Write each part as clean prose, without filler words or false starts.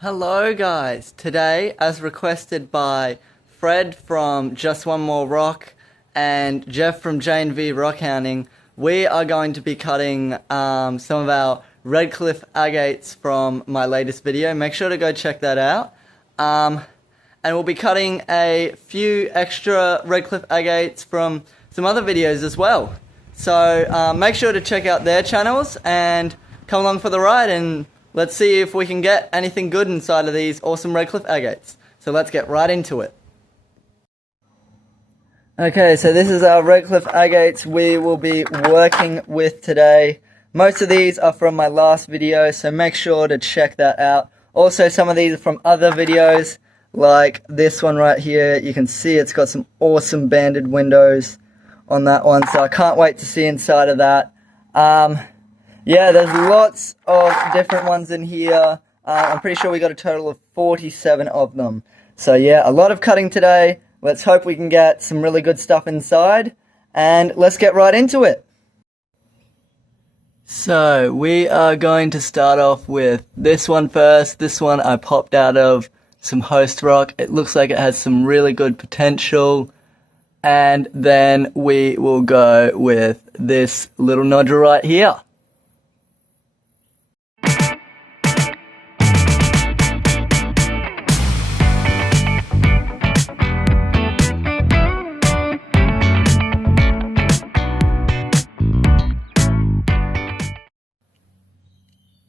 Hello guys, today as requested by Fred from Just One More Rock and Jeff from J&V Rock Hounding, we are going to be cutting some of our Redcliffe agates from my latest video. Make sure to go check that out. And we'll be cutting a few extra Redcliffe agates from some other videos as well. So make sure to check out their channels and come along for the ride, and let's see if we can get anything good inside of these awesome Redcliffe agates. So let's get right into it. Okay, so this is our Redcliffe agates we will be working with today. Most of these are from my last video, so make sure to check that out. Also, some of these are from other videos, like this one right here. You can see it's got some awesome banded windows on that one, so I can't wait to see inside of that. Yeah, there's lots of different ones in here. I'm pretty sure we got a total of 47 of them. So yeah, a lot of cutting today. Let's hope we can get some really good stuff inside, and let's get right into it. So we are going to start off with this one first. This one I popped out of some host rock. It looks like it has some really good potential. And then we will go with this little nodule right here.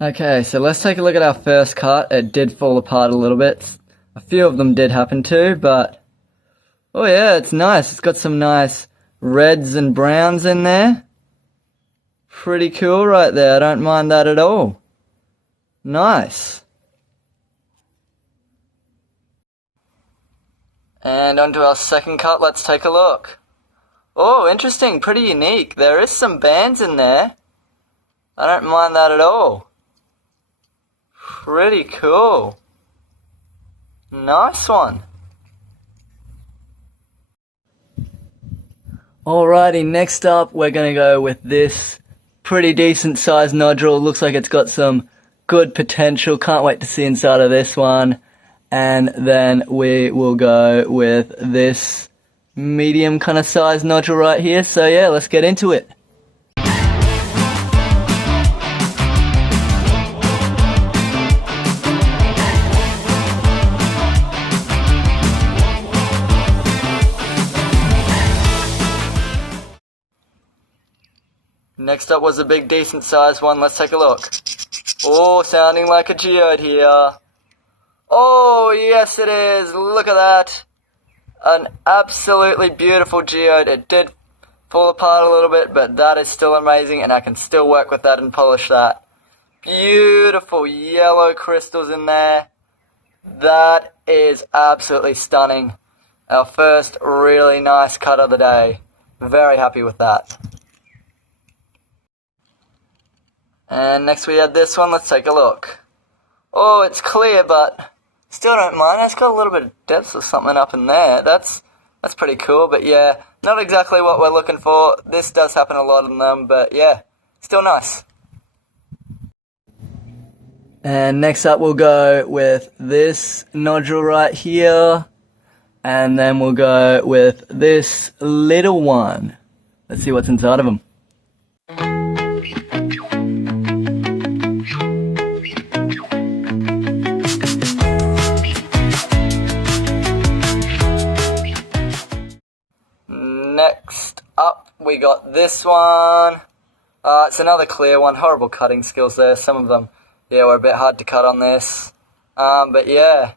Okay, so let's take a look at our first cut. It did fall apart a little bit. A few of them did happen too, but oh yeah, it's nice. It's got some nice reds and browns in there. Pretty cool right there. I don't mind that at all. Nice. And onto our second cut, let's take a look. Oh, interesting, pretty unique. There is some bands in there. I don't mind that at all. Pretty cool. Nice one. Alrighty, next up we're going to go with this pretty decent sized nodule. Looks like it's got some good potential. Can't wait to see inside of this one. And then we will go with this medium kind of sized nodule right here. So yeah, let's get into it. Next up was a big decent sized one. Let's take a look. Oh, sounding like a geode here. Oh, yes it is. Look at that. An absolutely beautiful geode. It did fall apart a little bit, but that is still amazing, and I can still work with that and polish that. Beautiful yellow crystals in there. That is absolutely stunning. Our first really nice cut of the day. Very happy with that. And next we had this one. Let's take a look. Oh, it's clear, but still don't mind. It's got a little bit of depth or something up in there. That's pretty cool, but yeah, not exactly what we're looking for. This does happen a lot in them, but yeah, still nice. And next up we'll go with this nodule right here, and then we'll go with this little one. Let's see what's inside of them. Next up, we got this one. It's another clear one. Horrible cutting skills there. Some of them, yeah, were a bit hard to cut on this. But yeah,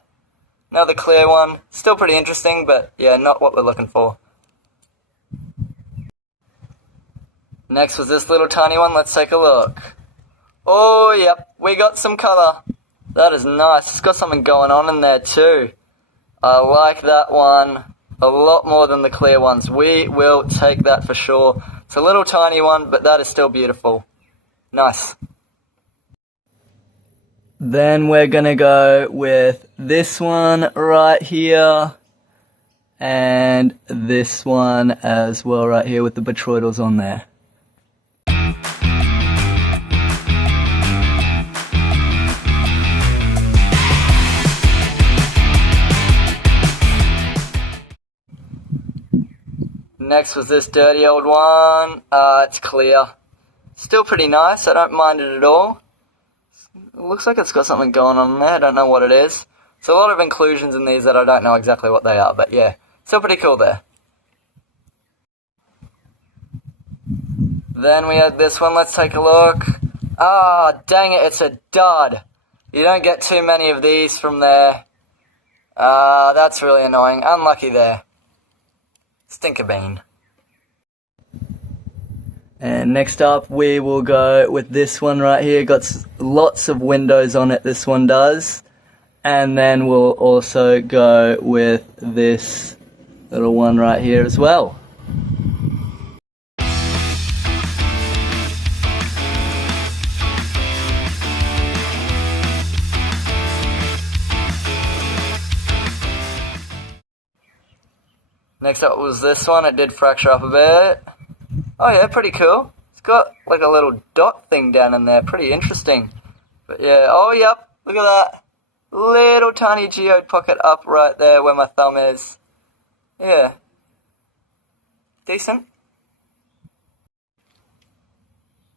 another clear one. Still pretty interesting, but yeah, not what we're looking for. Next was this little tiny one. Let's take a look. Oh, yep, we got some colour. That is nice. It's got something going on in there too. I like that one a lot more than the clear ones. We will take that for sure. It's a little tiny one, but that is still beautiful. Nice. Then we're going to go with this one right here. And this one as well right here with the botroidals on there. Next was this dirty old one. It's clear. Still pretty nice. I don't mind it at all. It looks like it's got something going on there. I don't know what it is. There's a lot of inclusions in these that I don't know exactly what they are, but yeah, still pretty cool there. Then we had this one. Let's take a look. Ah, dang it, it's a dud. You don't get too many of these from there. That's really annoying. Unlucky there. Stinker bean. And next up, we will go with this one right here. Got lots of windows on it, this one does. And then we'll also go with this little one right here as well. Next up was this one. It did fracture up a bit. Oh yeah, pretty cool. It's got like a little dot thing down in there. Pretty interesting. But yeah, oh yep, look at that. Little tiny geode pocket up right there where my thumb is. Yeah. Decent.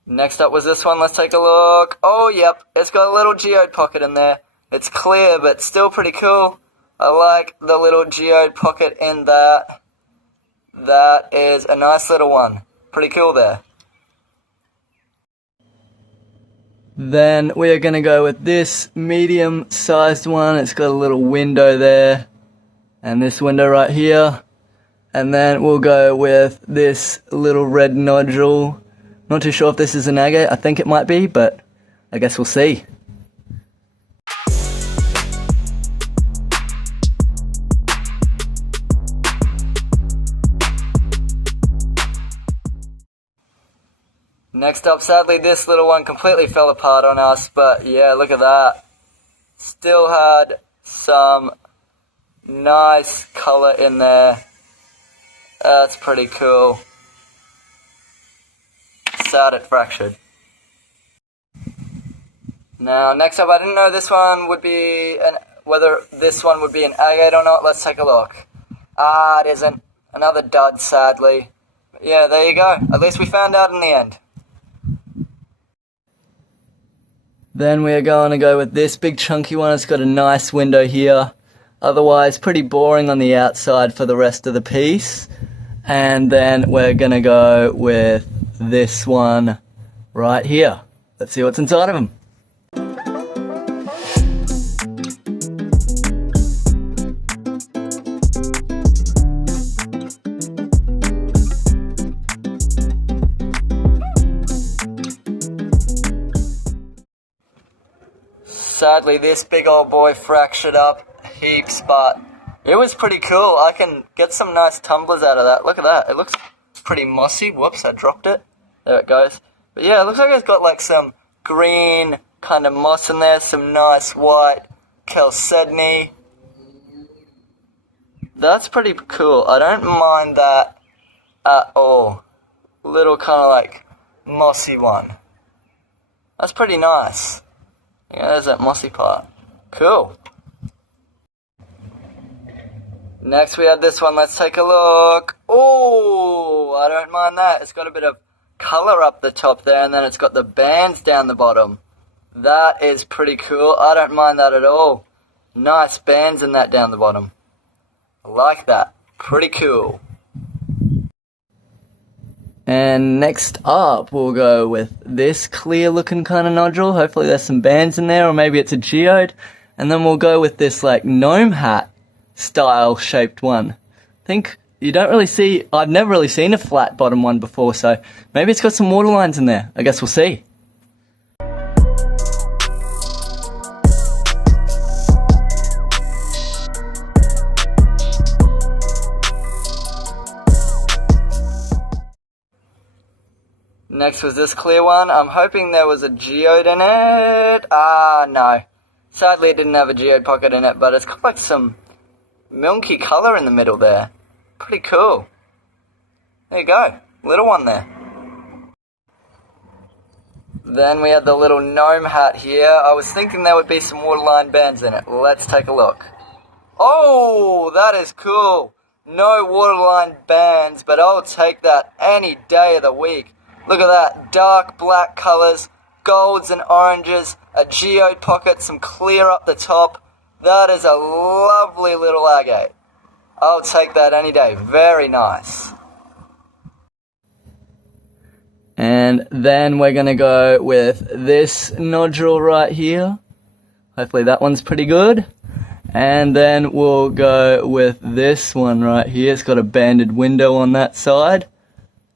Next up was this one. Let's take a look. Oh yep, it's got a little geode pocket in there. It's clear, but still pretty cool. I like the little geode pocket in that. That is a nice little one. Pretty cool there. Then we are going to go with this medium-sized one. It's got a little window there. And this window right here. And then we'll go with this little red nodule. Not too sure if this is an agate. I think it might be, but I guess we'll see. Next up, sadly, this little one completely fell apart on us, but yeah, look at that. Still had some nice color in there. That's pretty cool. Sad it fractured. Now, next up, I didn't know this one would be whether this one would be an agate or not. Let's take a look. Ah, it isn't. Another dud, sadly. But yeah, there you go. At least we found out in the end. Then we are going to go with this big chunky one. It's got a nice window here. Otherwise, pretty boring on the outside for the rest of the piece. And then we're going to go with this one right here. Let's see what's inside of them. Sadly, this big old boy fractured up heaps, but it was pretty cool. I can get some nice tumblers out of that. Look at that. It looks pretty mossy. Whoops, I dropped it. There it goes. But yeah, it looks like it's got like some green kind of moss in there, some nice white chalcedony. That's pretty cool. I don't mind that at all. Little kind of like mossy one. That's pretty nice. Yeah, there's that mossy part. Cool. Next we have this one. Let's take a look. Oh, I don't mind that. It's got a bit of color up the top there, and then it's got the bands down the bottom. That is pretty cool. I don't mind that at all. Nice bands in that down the bottom. I like that. Pretty cool. And next up, we'll go with this clear looking kind of nodule. Hopefully there's some bands in there, or maybe it's a geode. And then we'll go with this like gnome hat style shaped one. I think you don't really see, I've never really seen a flat bottom one before, so maybe it's got some water lines in there. I guess we'll see. Next was this clear one. I'm hoping there was a geode in it. Ah, no. Sadly, it didn't have a geode pocket in it, but it's got like some milky color in the middle there. Pretty cool. There you go. Little one there. Then we had the little gnome hat here. I was thinking there would be some waterline bands in it. Let's take a look. Oh, that is cool. No waterline bands, but I'll take that any day of the week. Look at that, dark black colours, golds and oranges, a geode pocket, some clear up the top. That is a lovely little agate. I'll take that any day. Very nice. And then we're going to go with this nodule right here. Hopefully that one's pretty good. And then we'll go with this one right here. It's got a banded window on that side.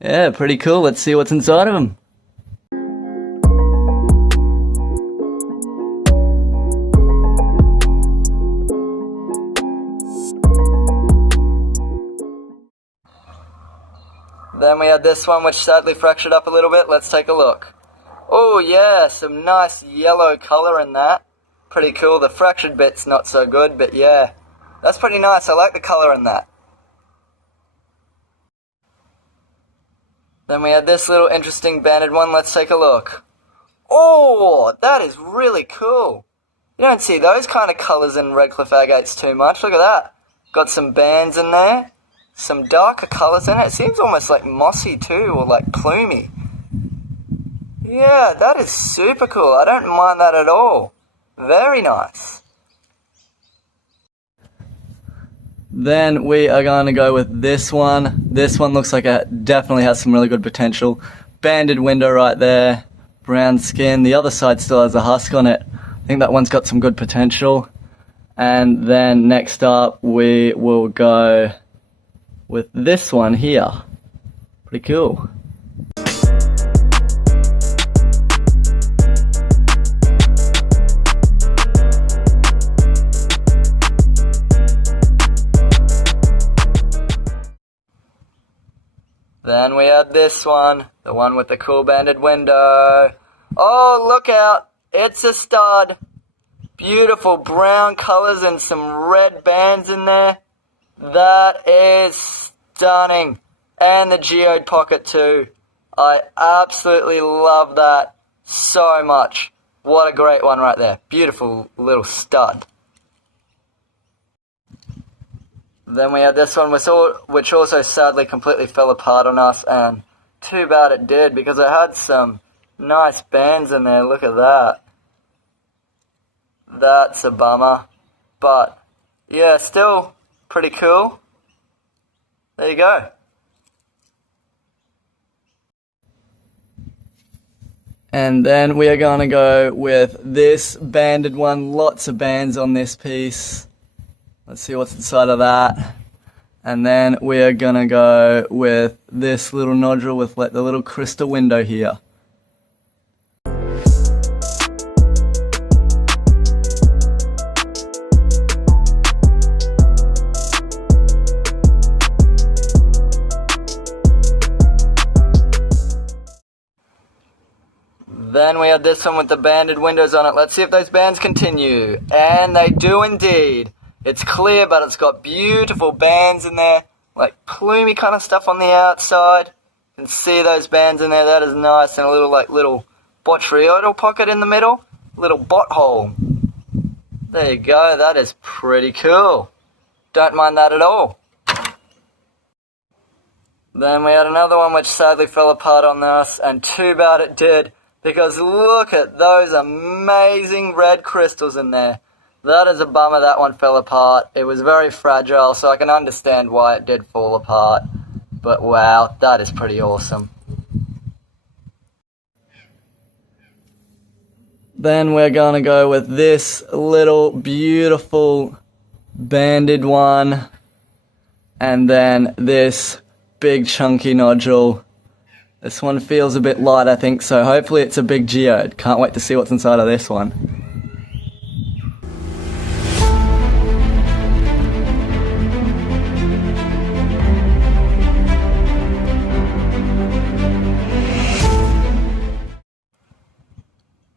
Yeah, pretty cool. Let's see what's inside of them. Then we had this one which sadly fractured up a little bit. Let's take a look. Oh yeah, some nice yellow colour in that. Pretty cool. The fractured bit's not so good, but yeah. That's pretty nice. I like the colour in that. Then we had this little interesting banded one. Let's take a look. Oh, that is really cool. You don't see those kind of colours in Redcliffe agates too much. Look at that. Got some bands in there. Some darker colours in it. It seems almost like mossy too, or like plumy. Yeah, that is super cool. I don't mind that at all. Very nice. Then we are going to go with this one. This one looks like it definitely has some really good potential. Banded window right there. Brown skin. The other side still has a husk on it. I think that one's got some good potential. And then next up we will go with this one here. Pretty cool. Then we had this one, the one with the cool banded window. Oh, look out, it's a stud. Beautiful brown colours and some red bands in there. That is stunning. And the geode pocket too. I absolutely love that so much. What a great one right there. Beautiful little stud. Then we had this one which also sadly completely fell apart on us, and too bad it did because it had some nice bands in there. Look at that. That's a bummer. But yeah, still pretty cool. There you go. And then we are going to go with this banded one. Lots of bands on this piece. Let's see what's inside of that. And then we are going to go with this little nodule with like the little crystal window here. Then we have this one with the banded windows on it. Let's see if those bands continue. And they do indeed. It's clear, but it's got beautiful bands in there, like plumy kind of stuff on the outside. You can see those bands in there. That is nice. And a little botryoidal pocket in the middle. Little bot hole. There you go. That is pretty cool. Don't mind that at all. Then we had another one which sadly fell apart on us, and too bad it did, because look at those amazing red crystals in there. That is a bummer that one fell apart. It was very fragile, so I can understand why it did fall apart. But wow, that is pretty awesome. Then we're going to go with this little beautiful banded one. And then this big chunky nodule. This one feels a bit light, I think, so hopefully it's a big geode. Can't wait to see what's inside of this one.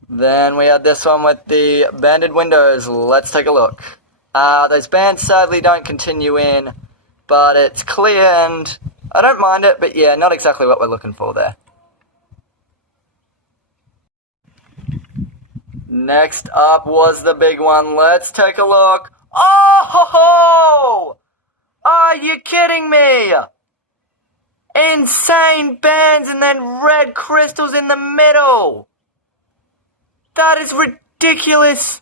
Then we had this one with the banded windows. Let's take a look. Those bands sadly don't continue in, but it's clear and I don't mind it, but yeah, not exactly what we're looking for there. Next up was the big one. Let's take a look. Oh ho ho! Are you kidding me? Insane bands and then red crystals in the middle. That is ridiculous.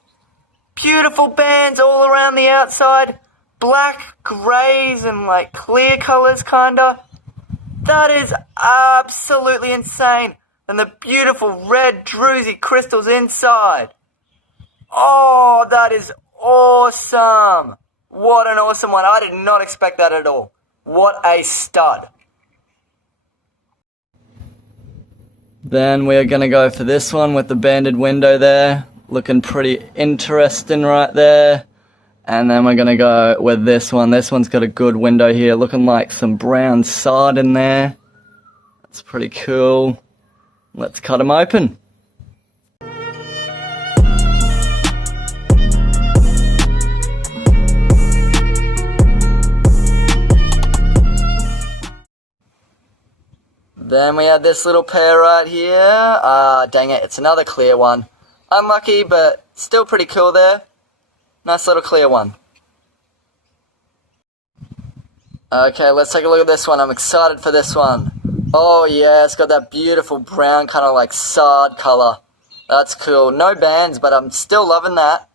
Beautiful bands all around the outside. Black, greys, and like clear colors kinda. That is absolutely insane. And the beautiful red druzy crystals inside. Oh, that is awesome. What an awesome one. I did not expect that at all. What a stud. Then we're going to go for this one with the banded window there. Looking pretty interesting right there. And then we're going to go with this one. This one's got a good window here. Looking like some brown sod in there. That's pretty cool. Let's cut them open. Then we have this little pair right here. Dang it, it's another clear one. Unlucky, but still pretty cool there. Nice little clear one. Okay, let's take a look at this one. I'm excited for this one. Oh yeah, it's got that beautiful brown kind of like sod color. That's cool. No bands, but I'm still loving that.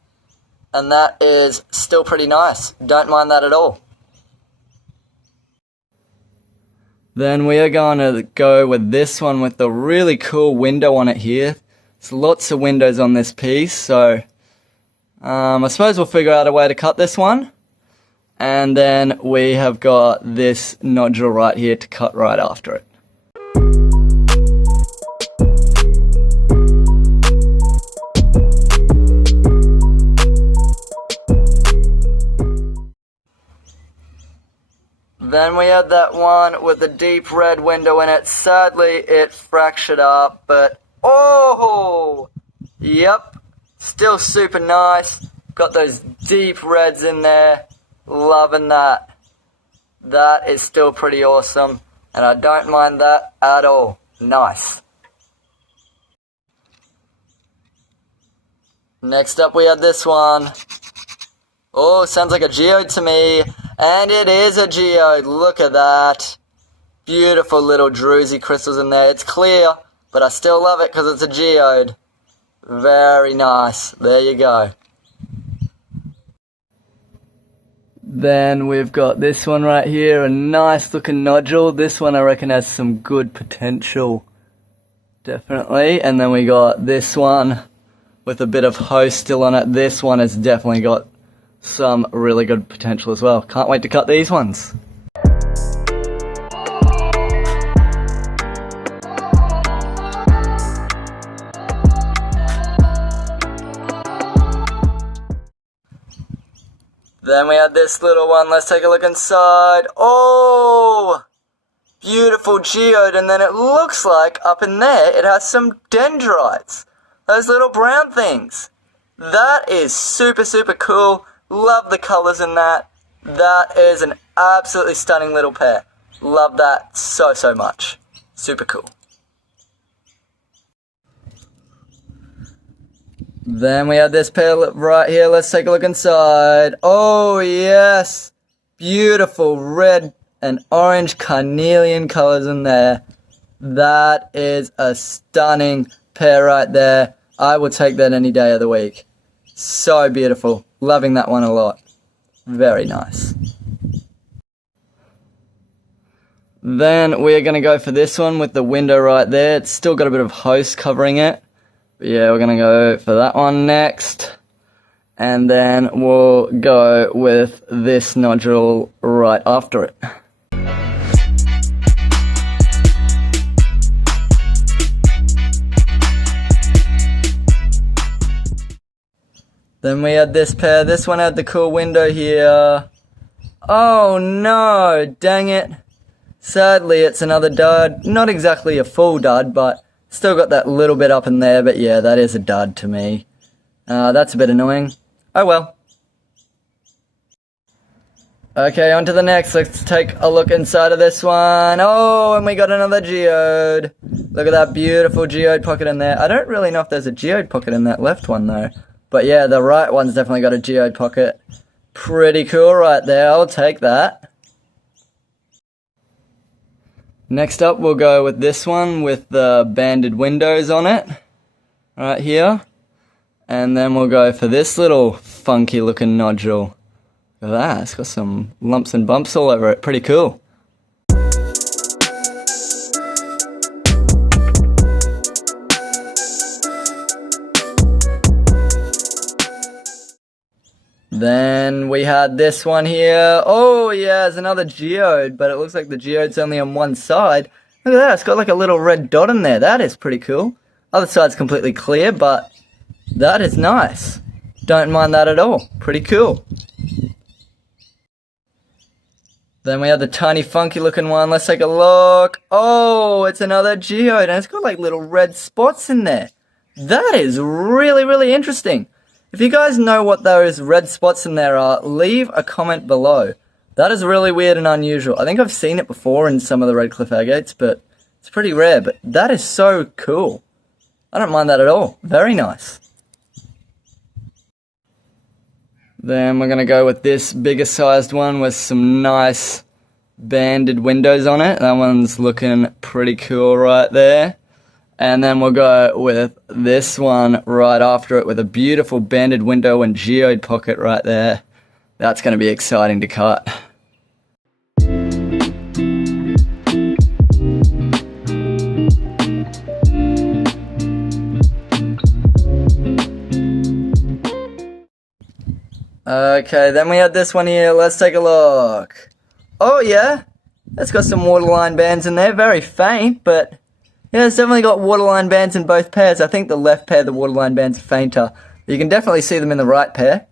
And that is still pretty nice. Don't mind that at all. Then we are going to go with this one with the really cool window on it here. There's lots of windows on this piece, so I suppose we'll figure out a way to cut this one. And then we have got this nodule right here to cut right after it. Then we had that one with the deep red window in it. Sadly, it fractured up, but oh, yep, still super nice. Got those deep reds in there. Loving that. That is still pretty awesome, and I don't mind that at all. Nice. Next up, we have this one. Oh, sounds like a geode to me. And it is a geode. Look at that. Beautiful little druzy crystals in there. It's clear, but I still love it because it's a geode. Very nice. There you go. Then we've got this one right here. A nice looking nodule. This one I reckon has some good potential. Definitely. And then we got this one with a bit of host still on it. This one has definitely got some really good potential as well. Can't wait to cut these ones. Then we had this little one. Let's take a look inside. Oh, beautiful geode. And then it looks like up in there it has some dendrites. Those little brown things. That is super, super cool. Love the colors in that. That is an absolutely stunning little pair. Love that so, so much. Super cool. Then we have this pair right here. Let's take a look inside. Oh, yes. Beautiful red and orange carnelian colors in there. That is a stunning pair right there. I will take that any day of the week. So beautiful. Loving that one a lot. Very nice. Then we're going to go for this one with the window right there. It's still got a bit of host covering it. But yeah, we're going to go for that one next. And then we'll go with this nodule right after it. Then we had this pair. This one had the cool window here. Oh no, dang it. Sadly, it's another dud. Not exactly a full dud, but still got that little bit up in there. But yeah, that is a dud to me. That's a bit annoying. Oh well. Okay, on to the next. Let's take a look inside of this one. Oh, and we got another geode. Look at that beautiful geode pocket in there. I don't really know if there's a geode pocket in that left one though. But yeah, the right one's definitely got a geode pocket. Pretty cool right there. I'll take that. Next up, we'll go with this one with the banded windows on it, right here. And then we'll go for this little funky looking nodule. Look at that, it's got some lumps and bumps all over it, pretty cool. Then we had this one here. Oh yeah, it's another geode, but it looks like the geode's only on one side. Look at that, it's got like a little red dot in there. That is pretty cool. Other side's completely clear, but that is nice. Don't mind that at all. Pretty cool. Then we have the tiny funky looking one. Let's take a look. Oh, it's another geode, and it's got like little red spots in there. That is really, really interesting. If you guys know what those red spots in there are, leave a comment below. That is really weird and unusual. I think I've seen it before in some of the Redcliffe agates, but it's pretty rare. But that is so cool. I don't mind that at all. Very nice. Then we're going to go with this bigger sized one with some nice banded windows on it. That one's looking pretty cool right there. And then we'll go with this one right after it with a beautiful banded window and geode pocket right there. That's going to be exciting to cut. Okay, then we have this one here. Let's take a look. Oh yeah, it's got some waterline bands in there. Very faint, but yeah, it's definitely got waterline bands in both pairs. I think the left pair, the waterline bands are fainter. You can definitely see them in the right pair.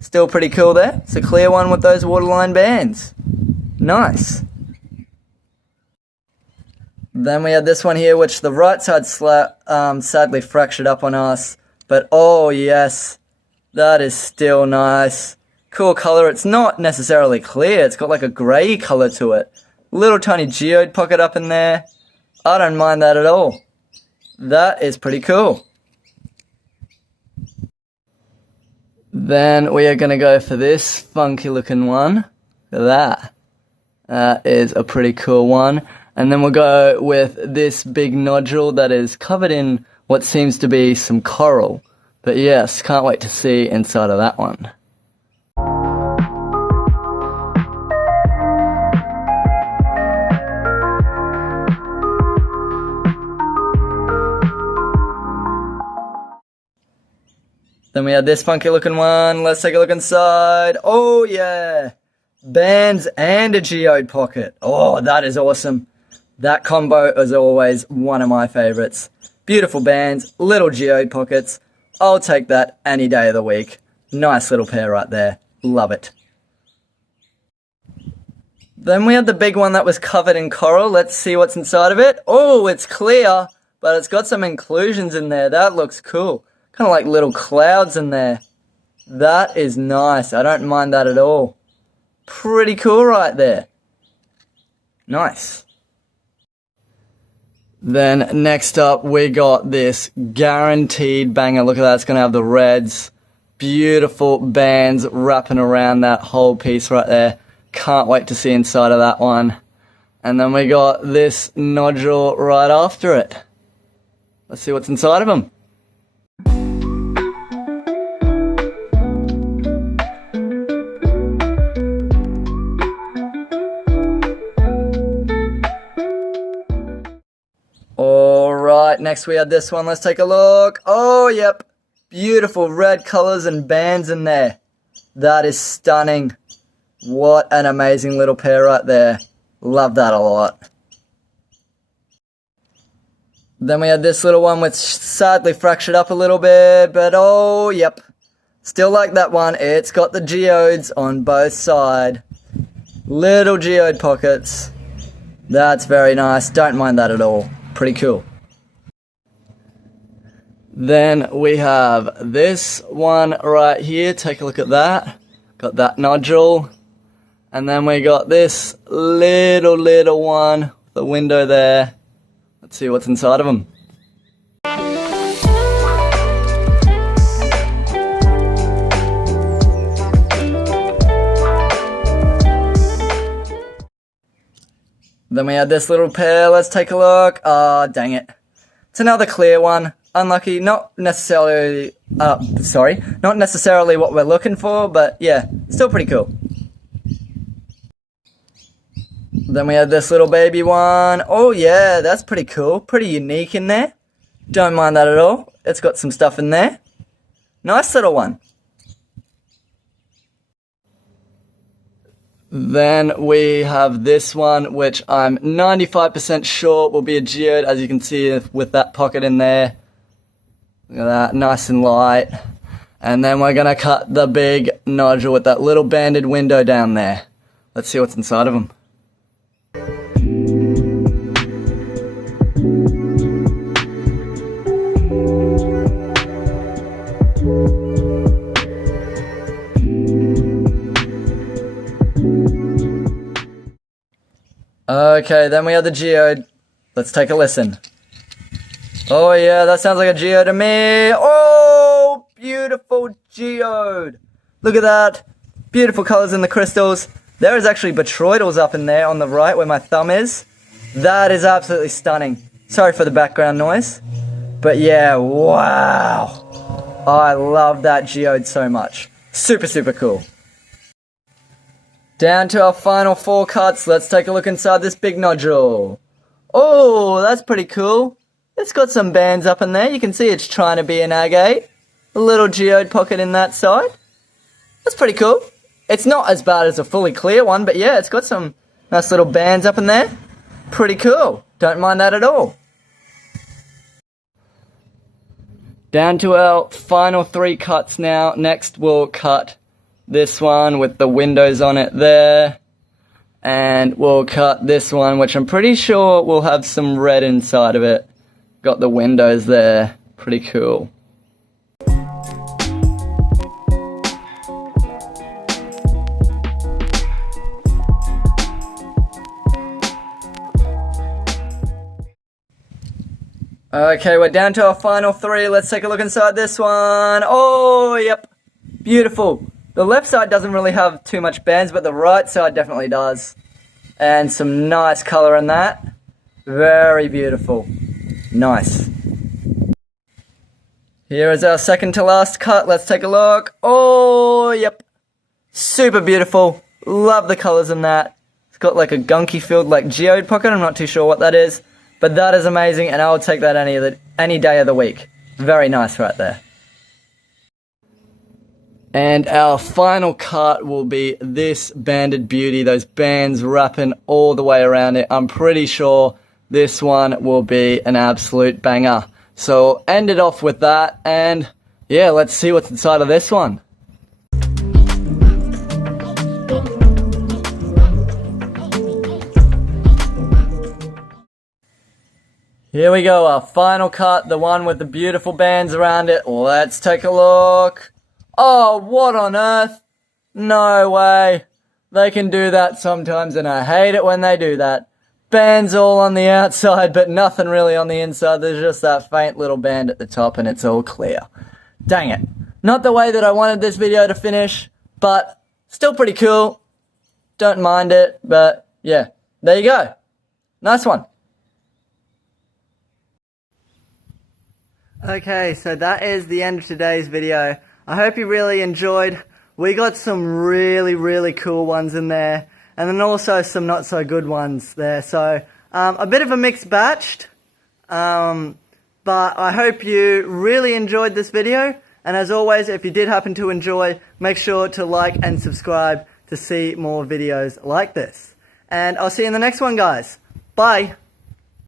Still pretty cool there. It's a clear one with those waterline bands. Nice. Then we have this one here, which the right side sadly fractured up on us. But oh yes, that is still nice. Cool color. It's not necessarily clear. It's got like a grey color to it. Little tiny geode pocket up in there. I don't mind that at all. That is pretty cool. Then we are going to go for this funky looking one. Look at that. That is a pretty cool one. And then we'll go with this big nodule that is covered in what seems to be some coral. But yes, can't wait to see inside of that one. Then we have this funky looking one. Let's take a look inside. Oh yeah, bands and a geode pocket. Oh, that is awesome. That combo is always one of my favorites. Beautiful bands, little geode pockets. I'll take that any day of the week. Nice little pair right there. Love it. Then we had the big one that was covered in coral. Let's see what's inside of it. Oh, it's clear, but it's got some inclusions in there. That looks cool. Kind of like little clouds in there. That is nice. I don't mind that at all. Pretty cool right there. Nice. Then next up we got this guaranteed banger. Look at that. It's going to have the reds. Beautiful bands wrapping around that whole piece right there. Can't wait to see inside of that one. And then we got this nodule right after it. Let's see what's inside of them. Alright, next we had this one. Let's take a look. Oh, yep. Beautiful red colors and bands in there. That is stunning. What an amazing little pair right there. Love that a lot. Then we had this little one which sadly fractured up a little bit, but oh, yep. Still like that one. It's got the geodes on both sides. Little geode pockets. That's very nice. Don't mind that at all. Pretty cool. Then we have this one right here. Take a look at that. Got that nodule. And then we got this little one. The window there. Let's see what's inside of them. Then we had this little pair. Let's take a look. Oh, dang it. It's another clear one. Unlucky. Not necessarily what we're looking for, but yeah, still pretty cool. Then we had this little baby one. Oh yeah, that's pretty cool. Pretty unique in there. Don't mind that at all. It's got some stuff in there. Nice little one. Then we have this one, which I'm 95% sure will be a geode, as you can see with that pocket in there. Look at that, nice and light. And then we're going to cut the big nodule with that little banded window down there. Let's see what's inside of them. Okay, then we have the geode. Let's take a listen. Oh yeah, that sounds like a geode to me. Oh, beautiful geode. Look at that. Beautiful colors in the crystals. There is actually botryoidals up in there on the right where my thumb is. That is absolutely stunning. Sorry for the background noise. But yeah, wow. I love that geode so much. Super, super cool. Down to our final 4 cuts. Let's take a look inside this big nodule. Oh, that's pretty cool. It's got some bands up in there. You can see it's trying to be an agate. A little geode pocket in that side. That's pretty cool. It's not as bad as a fully clear one, but yeah, it's got some nice little bands up in there. Pretty cool. Don't mind that at all. Down to our final 3 cuts now. Next we'll cut this one with the windows on it there. And we'll cut this one, which I'm pretty sure will have some red inside of it. Got the windows there. Pretty cool. Okay, we're down to our final 3. Let's take a look inside this one. Oh, yep. Beautiful. The left side doesn't really have too much bands, but the right side definitely does. And some nice color in that. Very beautiful. Nice. Here is our second to last cut. Let's take a look. Oh, yep. Super beautiful. Love the colors in that. It's got like a gunky filled like geode pocket. I'm not too sure what that is. But that is amazing, and I will take that any day of the week. Very nice right there. And our final cut will be this banded beauty, those bands wrapping all the way around it. I'm pretty sure this one will be an absolute banger. So end it off with that, and yeah, let's see what's inside of this one. Here we go, our final cut, the one with the beautiful bands around it. Let's take a look. Oh, what on earth? No way. They can do that sometimes, and I hate it when they do that. Bands all on the outside, but nothing really on the inside. There's just that faint little band at the top, and it's all clear. Dang it. Not the way that I wanted this video to finish, but still pretty cool. Don't mind it, but yeah, there you go. Nice one. Okay, so that is the end of today's video. I hope you really enjoyed. We got some really, really cool ones in there, and then also some not so good ones there. So a bit of a mixed batch, but I hope you really enjoyed this video. And as always, if you did happen to enjoy, make sure to like and subscribe to see more videos like this. And I'll see you in the next one, guys. Bye.